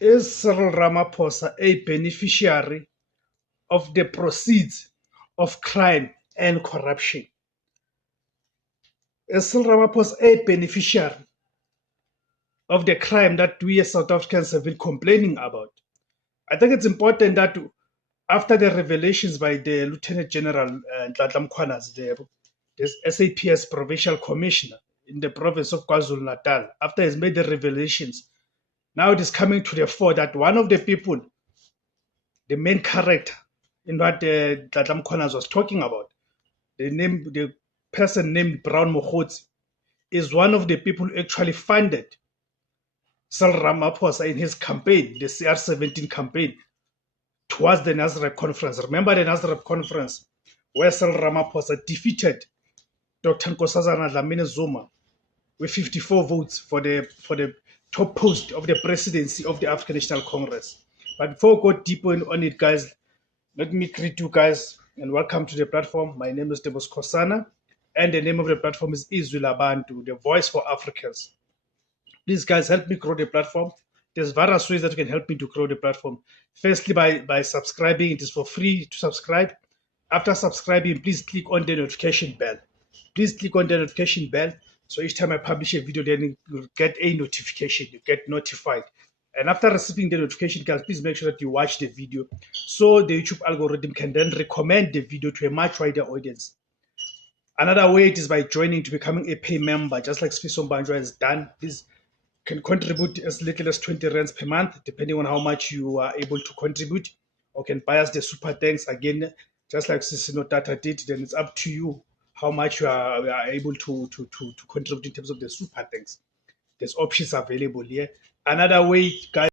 Is Cyril Ramaphosa a beneficiary of the proceeds of crime and corruption? Is Cyril Ramaphosa a beneficiary of the crime that we as South Africans have been complaining about? I think it's important that after the revelations by the Lieutenant General Nhlanhla Mkhwanazi, the SAPS Provincial Commissioner in the province of KwaZulu-Natal, after he's made the revelations, now it is coming to the fore that one of the people, the main character in what Nhlanhla Mkhwanazi was talking about, the person named Brown Mokgotsi, is one of the people who actually funded Cyril Ramaphosa in his campaign, the CR17 campaign, towards the Nasrec conference. Remember the Nasrec conference where Cyril Ramaphosa defeated Dr. Nkosazana Dlamini-Zuma with 54 votes for the top post of the presidency of the African National Congress. But before we go deeper on it, guys, let me greet you guys and welcome to the platform. My name is Debos Kosana, and the name of the platform is Izwi Labantu, the voice for Africans. Please, guys, help me grow the platform. There's various ways that you can help me to grow the platform. Firstly, by subscribing. It is for free to subscribe. After subscribing, please click on the notification bell. Please click on the notification bell, so each time I publish a video, then you get a notification, you get notified. And after receiving the notification, guys, please make sure that you watch the video, so the YouTube algorithm can then recommend the video to a much wider audience. Another way it is by joining to becoming a pay member, just like Sfiso Mbanjwa has done. Please can contribute as little as 20 rands per month, depending on how much you are able to contribute, or can buy us the super thanks again, just like Sisino Tata did. Then it's up to you how much you are able to contribute in terms of the super thanks. There's options available here. Another way, guys,